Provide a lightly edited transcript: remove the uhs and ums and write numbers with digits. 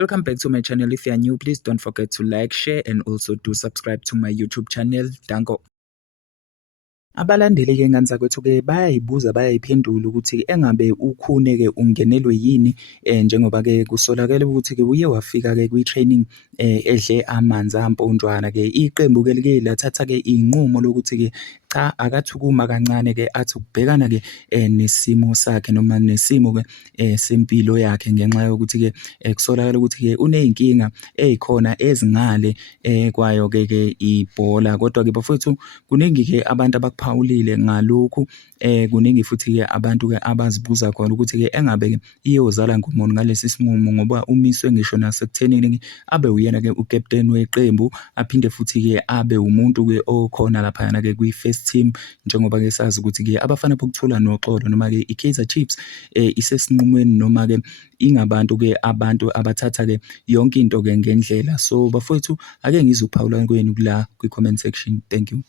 Welcome back to my channel. If you are new, please don't forget to like, share, and also do subscribe to my YouTube channel. Danko. Abalandeli-ke ngani zakwethu-ke bayayiphendula ukuthi engabe ukhune-ke ungenelwe yini njengoba-ke kusolakala ukuthi-ke uye wafika-ke kwi-training edle amanzi amponjwana-ke. Iqembu-ke like lathatha-ke iy'nqumo lokuthi-ke cha, akathukuma kancane-ke athi ukubhekana-ke nesimo sakhe noma nesimo-ke sempilo yakhe ngenxa yokuthi-ke kusolakala ukuthi-ke uney'nkinga ey'khona ezingale kwayo-ke ibhola. Kodwa-ke bafowethu kuningi-ke abantu abakuphawulile ngalokhu, kuningi futhi-ke abantu-ke abazibuza khona ukuthi-ke engabe-ke iyozala ngomoni ngalesi sinqumo ngoba umiswe ngisho nasekuthenini abe uyena-ke ukapteni weqembu, aphinde futhi-ke abe umuntu-ke okhona laphayana-ke kwi-first team, njengoba-ke sazi ukuthi-ke abafana bokuthula noxolo noma-ke i-Kaizer Chiefs isesinqumweni noma-ke ingabantu-ke abantu abathatha-ke yonke into-ke ngendlela. So bafowethu, ake ngize ukuphawula kwenu la kwi-comment section. Thank you.